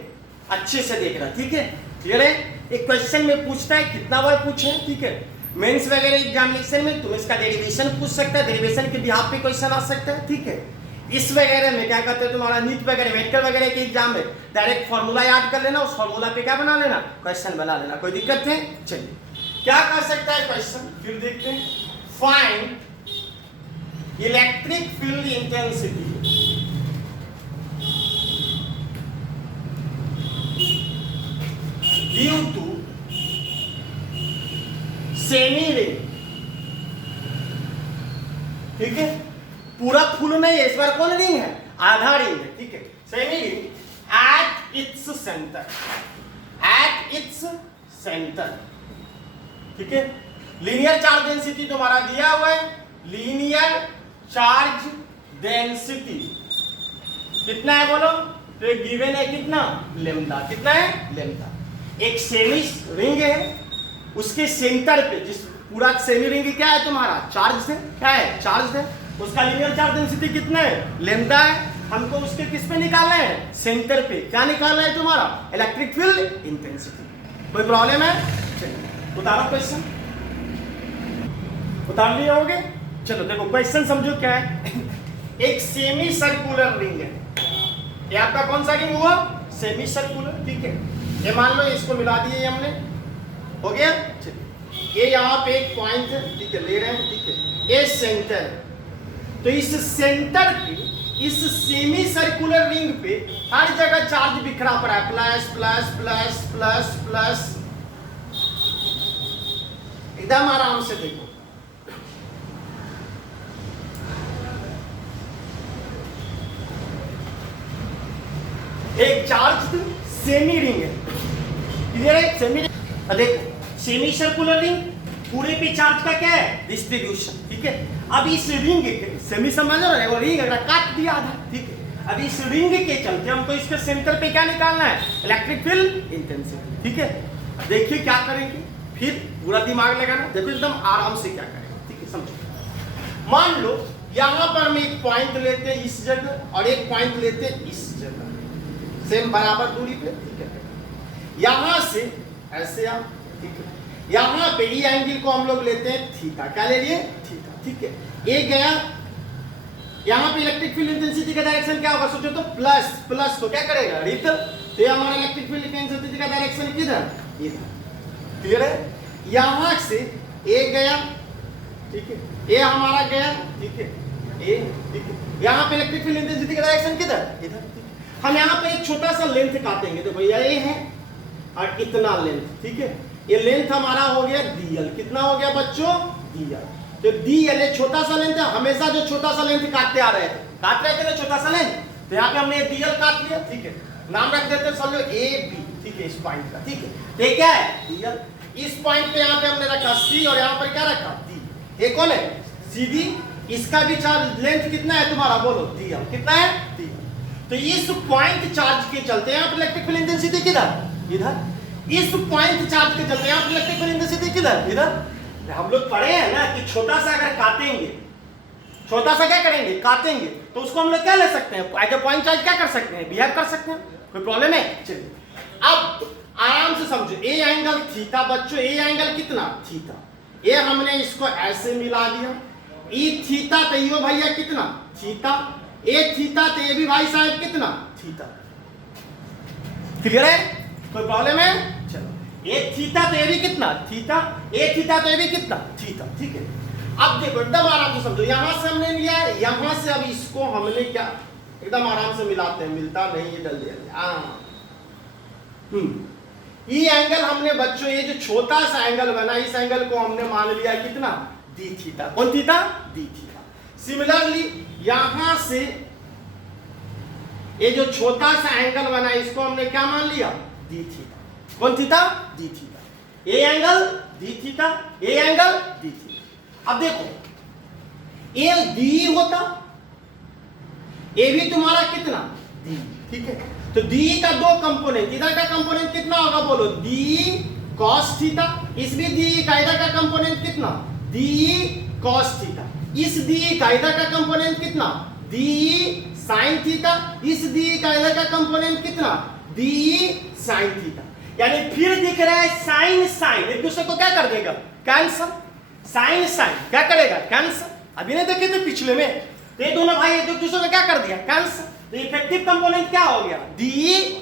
अच्छे से देखना, ठीक है, क्लियर है। एक क्वेश्चन में पूछता है, कितना बार पूछे, ठीक है, मेंस वगैरह एग्जामिनेशन में तुम इसका डेरिवेशन पूछ सकता है, डेरिवेशन के बिहाफ पे क्वेश्चन आ सकता है, ठीक है। इस वगैरह में क्या करते हैं, तुम्हारा नीट वगैरह मेडिकल वगैरह के एग्जाम में डायरेक्ट फॉर्मूला याद कर लेना, उस फॉर्मूला पे क्या बना लेना, क्वेश्चन बना लेना, कोई दिक्कत है। चलिए क्या कर सकता है क्वेश्चन, फिर देखते हैं। Find electric field intensity due to semi ring, ठीक है, पूरा फुल नहीं है, इस बार कौन रिंग है, आधा रिंग है, ठीक है, semi ring at its centre, at its centre, ठीक है। लीनियर चार्ज डेंसिटी तुम्हारा दिया हुआ है, लीनियर चार्ज डेंसिटी कितना है बोलो, तो गिवन है कितना, लेम्डा, कितना है, लेम्डा। एक सेमी रिंग है, उसके सेंटर पे, जिस पूरा सेमी रिंग क्या है तुम्हारा, चार्ज है, क्या है, चार्ज है, उसका लीनियर चार्ज डेंसिटी कितना है, लेम्डा है। हमको उसके किस पे निकालना है, सेंटर पे। क्या निकालना है तुम्हारा, इलेक्ट्रिक फील्ड इंटेंसिटी। कोई प्रॉब्लम है, चलिए उतारो क्वेश्चन, उतार लिए होगे। चलो देखो क्वेश्चन समझो क्या है। एक सेमी सर्कुलर रिंग है, ये आपका कौन सा रिंग हुआ, सेमी सर्कुलर, ठीक है। ये मान लो इसको मिला दिए हमने, हो गया। चलिए ये यहाँ पे एक पॉइंट है, ठीक है, ले रहे हैं, ठीक है, ये सेंटर है। तो इस सेंटर पे, इस सेमी सर्कुलर रिंग पे हर जगह चार्ज बिखरा पड़ा है, plus plus plus plus plus. एकदम आराम से देखो, एक चार्ज सेमी रिंग है, क्लियर है, सेमी रिंग। देखो सेमी सर्कुलर रिंग, पूरे पे चार्ज का क्या है, डिस्ट्रीब्यूशन, ठीक है। अब इस रिंग के सेमी समझ रहे हो, वो रिंग अगर काट दिया आधा, ठीक है। अब इस रिंग के चलते हमको इसके सेंटर पे क्या निकालना है, इलेक्ट्रिक फील्ड इंटेंसिटी, ठीक है। देखिए क्या करेंगे, फिर पूरा दिमाग लगाना, देखो एकदम आराम से क्या करेंगे, ठीक है, समझो। मान लो यहां पर हम एक पॉइंट लेते हैं इस जगह और एक पॉइंट लेते हैं इस जगह, सेम बराबर दूरी पे, ठीक है। यहां से ऐसे आप, ठीक है, यहां पे ये एंगल को हम लोग लेते हैं थीटा, क्या ले लिए, थीटा, ठीक है। ये गया, यहां पे इलेक्ट्रिक फील्ड इंटेंसिटी का डायरेक्शन क्या होगा, सोचो तो प्लस, प्लस तो क्या करेगा, रिपल। तो ये हमारा इलेक्ट्रिक फील्ड इंटेंसिटी का डायरेक्शन किधर, इधर, क्लियर है। यहां से ए गया, ठीक है, ये हमारा गया, ठीक है, ए, ठीक है। यहां पे इलेक्ट्रिक फील्ड इंटेंसिटी का डायरेक्शन किधर, इधर। हम यहाँ पे एक छोटा सा लेंथ काटेंगे, देखो ये है और इतना लेंथ, ठीक है। ये लेंथ हमारा हो गया dl, कितना हो गया बच्चों, dl। तो dl ये छोटा सा लेंथ है, हमेशा जो छोटा सा लेंथ काटते आ रहे थे, काट रहे थे ना छोटा सा लेंथ, तो यहाँ पे हमने dl काट लिया, ठीक है। नाम रख देते हैं समझो ab, ठीक है, इस पॉइंट का, ठीक है। ये क्या है, dl। इस पॉइंट पे यहाँ पे हमने रखा c और यहाँ पर क्या रखा, d। ये कौन है, cd। इसका भी चार्ज लेंथ कितना है तुम्हारा, बोलो, dl कितना है, dl। तो इस पॉइंट चार्ज के चलते यहाँ पर इलेक्ट्रिक फील्ड इंटेंसिटी किधर, इधर। इस पॉइंट चार्ज के चलते यहाँ पर इलेक्ट्रिक फील्ड इंटेंसिटी किधर, इधर। हम लोग पढ़े हैं ना कि छोटा सा अगर काटेंगे, छोटा सा क्या करेंगे, काटेंगे, तो उसको हम लोग क्या ले सकते हैं, एज अ पॉइंट चार्ज क्या कर सकते हैं, बिहेव कर सकते हैं। कोई प्रॉब्लम है, चलिए अब आराम से समझो। ए एंगल थीटा बच्चों, ए एंगल कितना, थीटा। ये हमने इसको ऐसे मिला दिया, ई थीटा तो यो भैया कितना, थीटा। ए थीटा तो ये भी भाई साहब कितना, थीटा। क्लियर है, कोई प्रॉब्लम है, चलो। ए थीटा तो ये भी कितना, थीटा। ए थीटा तो ये भी कितना, थीटा, ठीक है। अब देखो एकदम आराम से समझो, यहां से हमने लिया है, यहां से अब इसको हमने क्या, एकदम आराम से मिलाते हैं, मिलता नहीं, ये डल दिया। ये एंगल हमने बच्चों, ये जो छोटा सा एंगल बना, इस एंगल को हमने मान लिया कितना, डी थीटा। कौन थीटा, डी थीटा। सिमिलरली यहां से ये जो छोटा सा एंगल बना, इसको हमने क्या मान लिया, डी थीटा। कौन theta, D theta. A angle D theta, A angle D theta. अब देखो ए डी होता, ए भी तुम्हारा कितना, डी, ठीक है। तो डी का दो कंपोनेंट, इधर का कंपोनेंट कितना होगा, बोलो, डी कॉस थीटा। इस भी डी का इधर का कंपोनेंट कितना, डी कॉस थीटा। इस डी का इधर का कंपोनेंट कितना, डी साइन थीटा। इस डी का इधर का कंपोनेंट कितना, डी साइन थीटा। यानी फिर दिख रहा है साइन साइन एक दूसरे को क्या कर देगा, कैंसल। साइन साइन क्या करेगा, कैंसल। अभी नहीं देखे थे पिछले में, ये दोनों भाई एक दूसरे को क्या कर दिया, कैंसल। तो इफेक्टिव कंपोनेंट क्या हो गया, D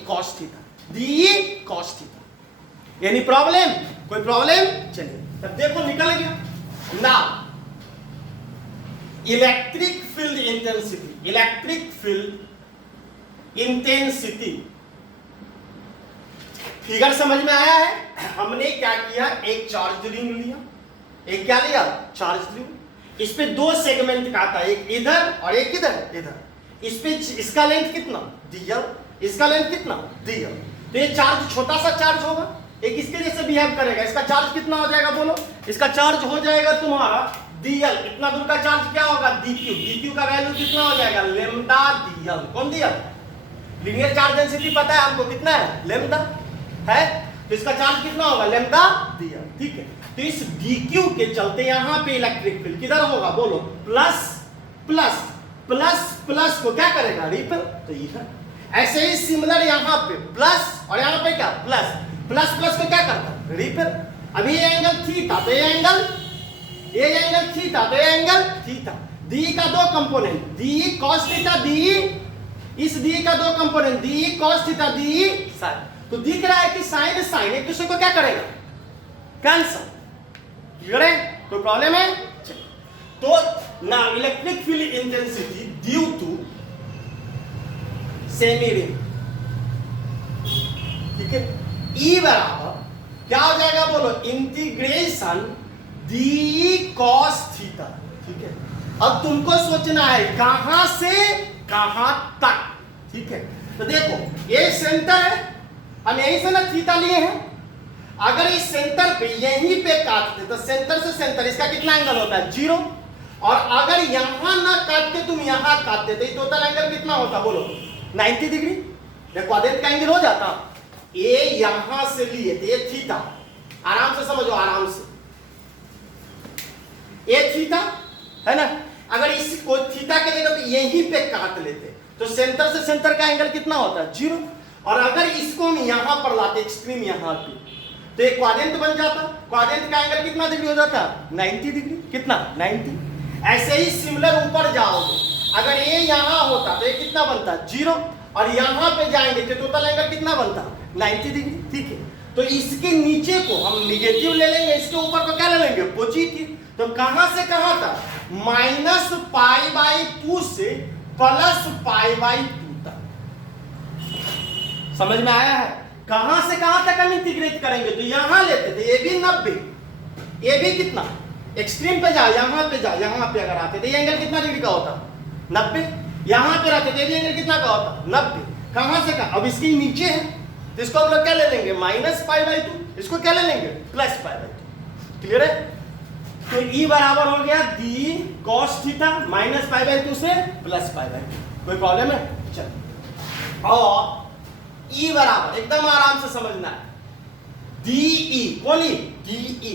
cos theta, D cos theta. यानी प्रॉब्लम, कोई प्रॉब्लम, चलिए तब देखो निकल गया ना। Electric field intensity, electric field intensity figure समझ में आया है। हमने क्या किया, एक चार्ज रिंग लिया, एक क्या लिया, चार्ज रिंग। इस पे दो सेगमेंट काटा, एक इधर और एक इधर, इधर। इस पे इसका लेंथ कितना, dl, इसका लेंथ कितना, dl। तो ये चार्ज छोटा सा चार्ज होगा, एक इसके जैसे बिहेव करेगा। इसका चार्ज कितना हो जाएगा, बोलो, इसका चार्ज हो जाएगा तुम्हारा dl। इतना दूर का चार्ज क्या होगा, dq। dq का वैल्यू कितना हो जाएगा, लेम्डा dl। कौन dl, लीनियर चार्ज डेंसिटी पता है हमको, कितना है, लेम्डा है। तो इसका चार्ज कितना होगा, लेम्डा dl, ठीक है। तो इस dq के चलते यहां पे इलेक्ट्रिक फील्ड किधर होगा, बोलो, प्लस प्लस प्लस प्लस को क्या करेगा रिपल, तो इधर। ऐसे ही सिमिलर यहाँ पे प्लस और यहाँ पे क्या प्लस, प्लस प्लस को क्या करता रिपल। अभी ये एंगल थीटा तो ये एंगल थीटा तो ये एंगल थीटा। डी का दो component D cos theta, D इस डी का दो component D cos theta D sine. तो दिख रहा है कि साइन साइन एक दूसरे को क्या करेगा कैंसल, क्लियर है, कोई प्रॉब्लम है। तो ना electric field intensity due to semi ring, ठीक है, ई बराबर क्या हो जाएगा बोलो इंटीग्रेशन डी कॉस थीटा, ठीक है। अब तुमको सोचना है कहां से कहां तक, ठीक है। तो देखो ये सेंटर है, हम यहीं से ना थीटा लिए हैं, अगर इस सेंटर पे यहीं पे काटते तो सेंटर से सेंटर इसका कितना एंगल होता है 0, और अगर यहां ना काट के तुम यहां काटते तो टोटल एंगल कितना होता बोलो 90 डिग्री। देखो आधे का एंगल हो जाता, ये यहां से लिए थे ये थीटा, आराम से समझो आराम से, ये थीटा है ना, अगर इसको थीटा के जगह पे यहीं पे काट लेते तो सेंटर से सेंटर का एंगल कितना होता है 0, और अगर इसको हम यहां पर लाते एक्सट्रीम यहां पे तो एक क्वाड्रेंट बन जाता, क्वाड्रेंट का एंगल कितना डिग्री हो जाता 90 डिग्री, कितना 90। ऐसे ही सिमिलर ऊपर जाओगे, अगर ये यहां होता तो ये कितना बनता 0, और यहां पे जाएंगे तो टोटल एंगल कितना बनता 90 डिग्री, ठीक है। तो इसके नीचे को हम निगेटिव ले लेंगे, इसके ऊपर को क्या ले लेंगे पॉजिटिव। तो कहां से कहां तक -π/2 से +π/2 तक, समझ में आया है। कहां से कहां तक हम इंटीग्रेट करेंगे, तो यहां लेते थे ये भी 90, ये भी कितना एक्सट्रीम पे जाओ, यहां पे जाओ, यहां पे अगर आते थे ये एंगल कितना डिग्री का होता 90, यहां पे रहते थे ये एंगल कितना का होता 90। कहां से कहां, अब इसके नीचे है तो इसको हम लोग क्या ले लेंगे -π/2, इसको क्या ले लेंगे +π/2, क्लियर है। तो E बराबर हो गया डी कॉस थीटा -π/2 से +π/2, कोई प्रॉब्लम है चल। और E बराबर एकदम आराम से समझना है DE, कौन DE,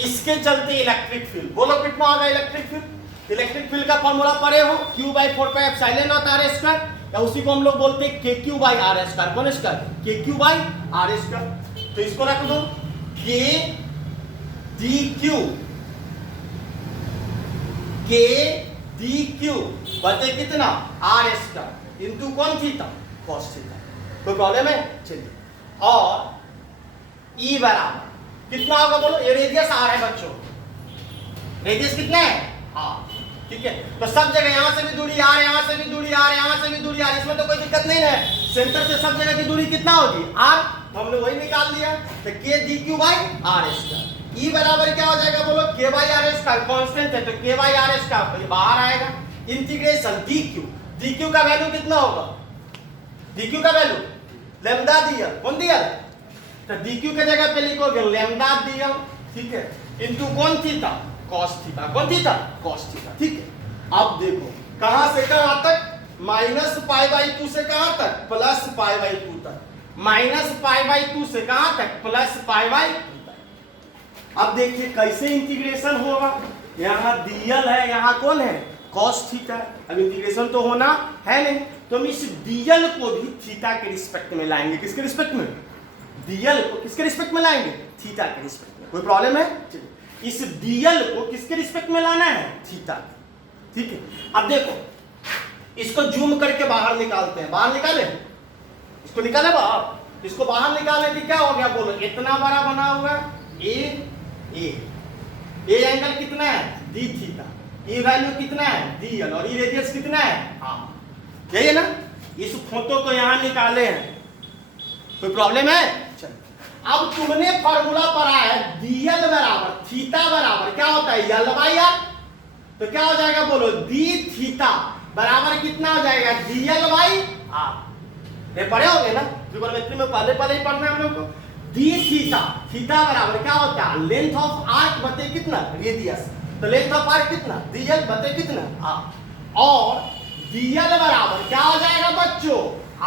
इसके चलते इलेक्ट्रिक फील्ड, बोलो कितना होगा इलेक्ट्रिक फील्ड। इलेक्ट्रिक फील्ड का फॉर्मूला पढ़े हो Q/4πε0 या उसी को हम लोग बोलते हैं KQ/R², कौन स्क्वायर KQ/R²। तो इसको रख दो K dq बचे कितना R² इंटू कौन थीटा cos थीटा, कोई प्रॉब्लम है चलिए। और E बराबर कितना होगा बोलो, ये रेडियस R है बच्चों, रेडियस कितना है R, ठीक है। तो सब जगह यहां से भी दूरी R, यहां से भी दूरी R, यहां से भी दूरी R, इसमें तो कोई दिक्कत नहीं है, सेंटर से सब जगह की दूरी कितना होगी R, तो हमने वही निकाल दिया। तो K dq/R², E बराबर क्या हो जाएगा बोलो K/R² कांस्टेंट है तो K/R² बाहर आएगा, इंटीग्रेशन dq का वैल्यू कितना होगा, dq का वैल्यू लैम्डा दिया, कौन दिया, तो dq के जगह पे लिखोगे लैम्डा दिया, ठीक है, इनटू कौन थीटा cos थीटा, कौन थीटा cos थीटा, ठीक है। अब देखो कहां से कहां तक -π/2 से कहां तक +π/2 तक, -π/2 से कहां तक +π/2 तक। अब देखिए कैसे इंटीग्रेशन होगा, यहाँ dl है, यहाँ कौन है cos थीटा। अब इंटीग्रेशन तो होना है नहीं, तो हम इस dl को भी थीटा के रिस्पेक्ट में लाएंगे, किसके रिस्पेक्ट में, dl को किसके रिस्पेक्ट में लाएंगे थीटा के रिस्पेक्ट में, कोई प्रॉब्लम है। इस dl को किसके रिस्पेक्ट में लाना है थीटा, ठीक है। अब देखो इसको जूम करके बाहर निकालते हैं, बाहर निकाले, इसको निकाले बाहर, इसको बाहर निकालने की क्या हो गया बोलो, इतना बड़ा बना हुआ ए एंगल कितना है डी थीटा, ये वैल्यू कितना है dl, और ये रेडियस कितना है r, यही है ना। इस फोटो को यहां निकाले हैं, कोई प्रॉब्लम है चल। अब तुमने फार्मूला पढ़ा है dl बराबर थीटा बराबर क्या होता है l/r, तो क्या हो जाएगा बोलो d थीटा बराबर कितना हो जाएगा dl/r, ये पढ़े होंगे ना ट्रिग्नोमेट्री में, पहले ही पढ़ना है हम लोग को। डी थीटा बराबर क्या होता है लेंथ ऑफ आर्क बटे कितना रेडियस, तो लेंथ ऑफ आर्क कितना dl बटे कितना r, और dl बराबर क्या हो जाएगा बच्चों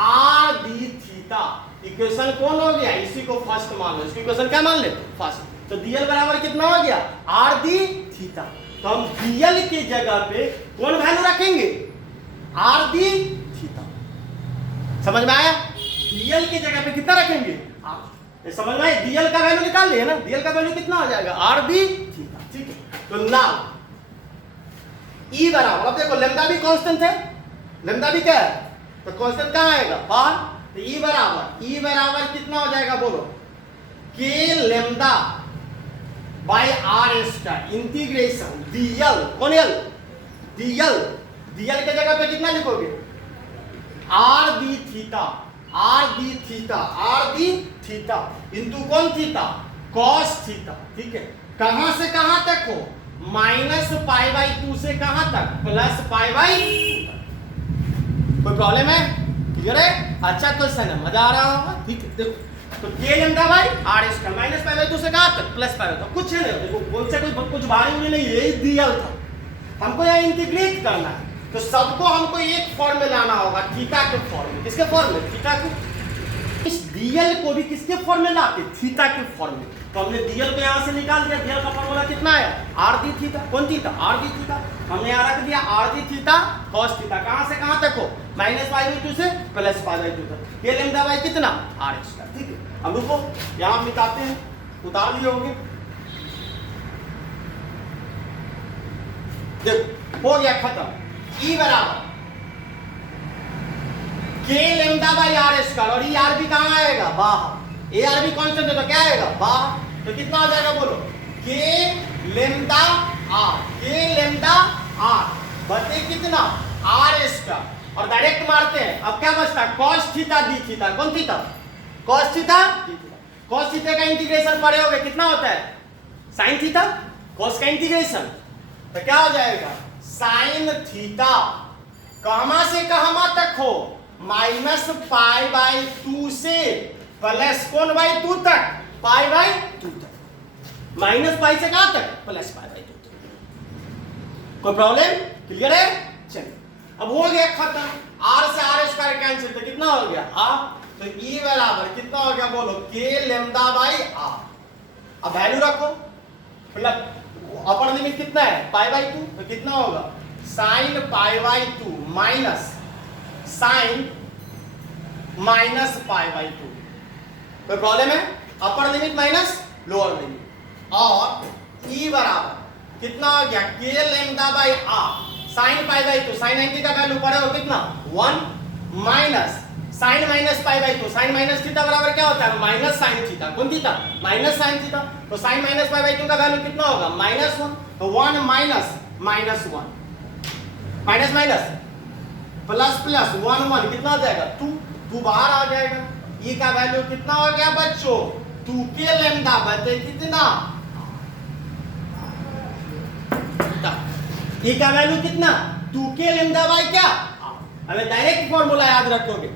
r d थीटा। इक्वेशन कौन हो गया, इसी को फर्स्ट मान लो, इसकी इक्वेशन क्या मान ले फर्स्ट। तो dl बराबर कितना हो गया r d थीटा। तो हम dl की जगह पे कौन वैल्यू रखेंगे आर दी थीटा। समझ में आया? डीएल की जगह पे कितना रखेंगे आर। समझ में आया? डीएल का वैल्यू निकाल लिया ना, डीएल का वैल्यू कितना हो जाएगा आर दी थीटा। ठीक है, तो नाउ ई बराबर, अब देखो लेमदा भी कांस्टेंट है, लेमदा भी क्या है तो कांस्टेंट कहां आएगा बाहर, तो ई बराबर कितना हो जाएगा बोलो, K lambda by R square integration DL, कौन एल डीएल, डीएल के जगह पे कितना लिखोगे आर दी थीटा इंटू कौन थीटा कॉस थीटा। ठीक है, कहां से कहां तक हो, -π/2 से कहां तक +π/2 तक। कोई प्रॉब्लम है? क्लियर है? अच्छा क्वेश्चन है, मजा आ रहा होगा। ठीक है, देखो तो के लेमदा बाय आर स्क्वायर -π/2 से कहां तक +π/2 तक। कुछ है नहीं, देखो कौन से कोई कुछ भारी नहीं, यही दिया था, हमको यहाँ इंटीग्रेट करना है, तो सबको हमको एक फॉर्म में लाना होगा, थीटा के फॉर्म में। किसके फॉर्म में? थीटा के। इस डीएल को भी किसके फॉर्म में लाते? थीटा के फॉर्म में। तो हमने डीएल को यहाँ से निकाल दिया, डीएल का फॉर्मूला कितना है आर दी थीटा, कौन थीटा आर दी थीटा, हमने यहाँ रख दिया R D theta cos theta, कहाँ से कहाँ तक हो -π/2 से +π/2 तक, के लेमदा बाय कितना आर स्क्वायर। ठीक है, अब रुको यहाँ मिटाते हैं, उतार लिए होंगे, देखो हो गया खत्म। ई बराबर के लेमदा बाय आर स्क्वायर, और ई आर भी कहाँ आएगा बाहर, ए आर भी कांस्टेंट है तो क्या आएगा बाहर, तो कितना हो जाएगा बोलो के लेमदा आर बटे कितना आर स्क्वायर, और डायरेक्ट मारते हैं, अब क्या बचता है कॉस थीटा दी थीटा, कौन थीटा कॉस थीटा दी थीटा, कॉस थीटा का इंटीग्रेशन पढ़े होगे कितना होता है साइन थीटा, कॉस का इंटीग्रेशन तो क्या हो जाएगा साइन थीटा, कहां से कहां तक हो -π/2 से +2 तक π/2 तक, -π से कहां तक +π/2 तक। कोई प्रॉब्लम? क्लियर है? चलिए अब हो गया खत्म, आर से आर स्क्वायर कैंसिल, तो कितना हो गया तो ई बराबर कितना हो गया बोलो के लेमदा बाय आर। अब वैल्यू रखो, मतलब अपर लिमिट कितना है π/2, तो कितना होगा sin π/2 माइनस sin -π/2। कोई प्रॉब्लम है? Upper limit minus lower limit, और ई बराबर कितना हो गया K lambda by R sin π/2, sin 90 का वैल्यू पड़े हो कितना 1 minus sin -π/2, sin minus theta बराबर क्या होता है माइनस sin थीटा, कौन थीटा माइनस sin थीटा, तो sin -π/2 का वैल्यू कितना होगा -1, तो 1 minus -1 minus minus plus plus 1 1 कितना हो जाएगा 2 बाहर आ जाएगा। ई का वैल्यू कितना हो गया बच्चों 2 के लेमदा बटे कितना, ई का वैल्यू कितना 2 के लेमदा बाय क्या, हमें डायरेक्ट फॉर्मूला याद रखोगे,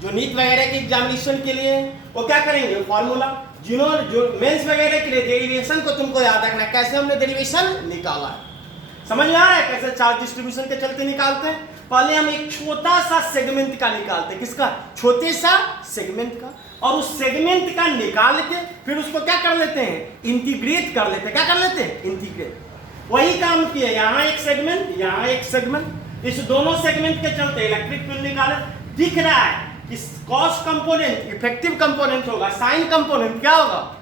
जो नीट वगैरह के एग्जामिनेशन के लिए वो क्या करेंगे फॉर्मूला, जिन्होंने जो मेंस वगैरह के लिए डेरिवेशन को तुमको याद रखना है, कैसे हमने डेरिवेशन निकाला है, समझ में आ रहा है कैसे चार्ज डिस्ट्रीब्यूशन के चलते निकालते हैं। पहले हम एक छोटा सा सेगमेंट का निकालते हैं, किसका छोटे सा सेगमेंट का, और उस सेगमेंट का निकाल के फिर उसको क्या कर लेते हैं इंटीग्रेट कर लेते हैं, क्या कर लेते हैं इंटीग्रेट। वही काम किया, यहाँ एक सेगमेंट यहाँ एक सेगमेंट, इस दोनों सेगमेंट के चलते इलेक्ट्रिक फील्ड निकाले, दिख रहा है कि कॉस कंपोनेंट इफेक्टिव कंपोनेंट होगा, साइन कंपोनेंट क्या होगा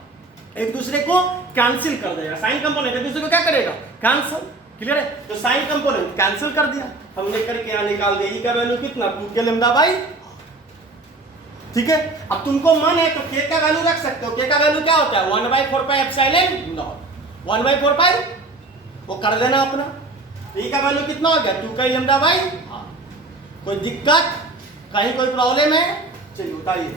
एक दूसरे को कैंसिल कर देगा, साइन कंपोनेंट एक दूसरे को क्या करेगा कैंसिल। क्लियर है? तो साइन कंपोनेंट कैंसिल कर दिया हमने, करके यहाँ निकाल दिया, ई का वैल्यू कितना 2 के लेमदा बाय। ठीक है, अब तुमको मन है तो के का वैल्यू रख सकते हो, के का वैल्यू क्या होता है 1/4 एप्सिलॉन नॉट 1/4 वो कर देना अपना। ई का वैल्यू कितना हो गया 2 का लेमदा बाय। कोई दिक्कत कहीं कोई प्रॉब्लम है? चलिए उतारिए,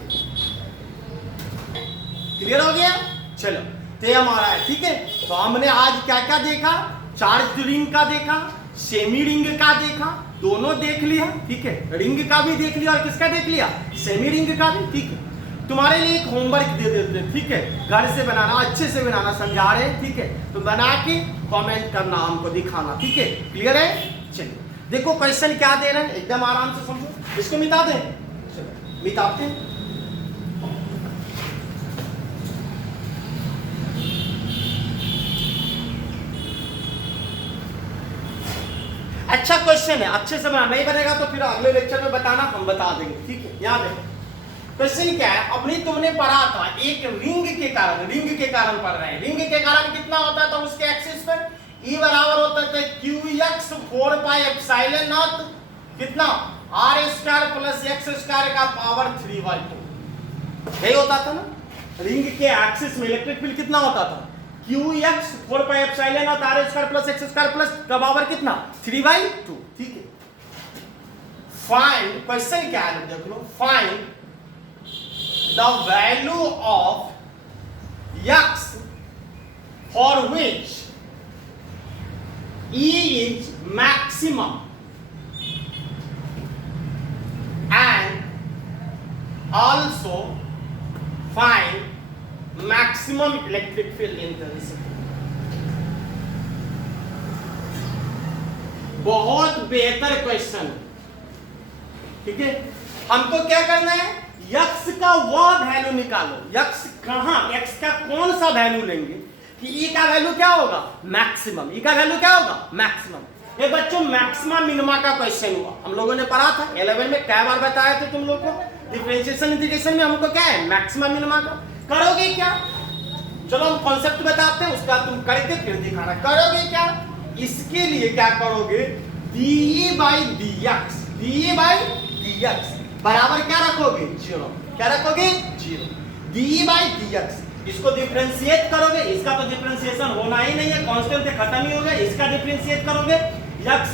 क्लियर हो गया। चलो तो हमारा है, ठीक है। तो हमने आज क्या क्या देखा, चार्ज रिंग का देखा, सेमी रिंग का देखा, दोनों देख लिया, ठीक है। रिंग का भी देख लिया और किसका देख लिया सेमी रिंग का भी, ठीक है। तुम्हारे लिए एक होमवर्क दे देते हैं, ठीक है, घर से बनाना, अच्छे से बनाना, समझा रहे हैं, ठीक है। तो बना के कमेंट करना, हमको दिखाना, ठीक है। क्लियर है? चलिए देखो क्वेश्चन क्या दे रहे हैं, एकदम आराम से समझो, इसको मिटा दें, चलो मिटाते हैं। अच्छा क्वेश्चन है, अच्छे से बना, नहीं बनेगा तो फिर अगले लेक्चर में बताना, हम बता देंगे, ठीक है। याद है क्वेश्चन क्या है, अपनी तुमने पढ़ा था एक रिंग के कारण पढ़ रहे हैं। रिंग के कारण कितना होता था उसके एक्सिस पर, E बराबर होता था QX 4 पाई एप्सिलॉन नॉट कितना R² प्लस X² का पावर 3/2, यही होता था ना। रिंग के एक्सिस में इलेक्ट्रिक फील्ड कितना होता था, QX 4 pi epsilon not R² plus X² plus का पावर कितना 3/2, ठीक है। फाइंड, क्वेश्चन क्या है देख लो, find the value of x for which E is maximum and also find maximum electric field intensity। बहुत बेहतर क्वेश्चन, ठीक है। हमको क्या करना है, यक्स का वह वैल्यू निकालो, यक्स कहां, एक्स का कौन सा वैल्यू लेंगे कि ई का वैल्यू क्या होगा, मैक्सिमम। ई का वैल्यू क्या होगा, मैक्सिमम। ये बच्चों मैक्सिमम मिनिमा का क्वेश्चन हुआ, हम लोगों ने पढ़ा था 11 में, कई बार बताया थे तुम लोग को। डिफरेंशिएशन इंटीग्रेशन में हमको क्या है, मैक्सिमम मिनिमा का। करोगे क्या, चलो हम कॉन्सेप्ट बताते हैं, उसका तुम करके फिर दिखाना। करोगे क्या, इसके लिए क्या करोगे, dE/dx, dE/dx बराबर क्या रखोगे, 0। क्या रखोगे, 0। dE/dx, इसको डिफरेंशिएट करोगे, इसका तो डिफरेंशिएशन होना ही नहीं है, कांस्टेंट से खत्म ही हो गया। इसका डिफरेंशिएट करोगे, x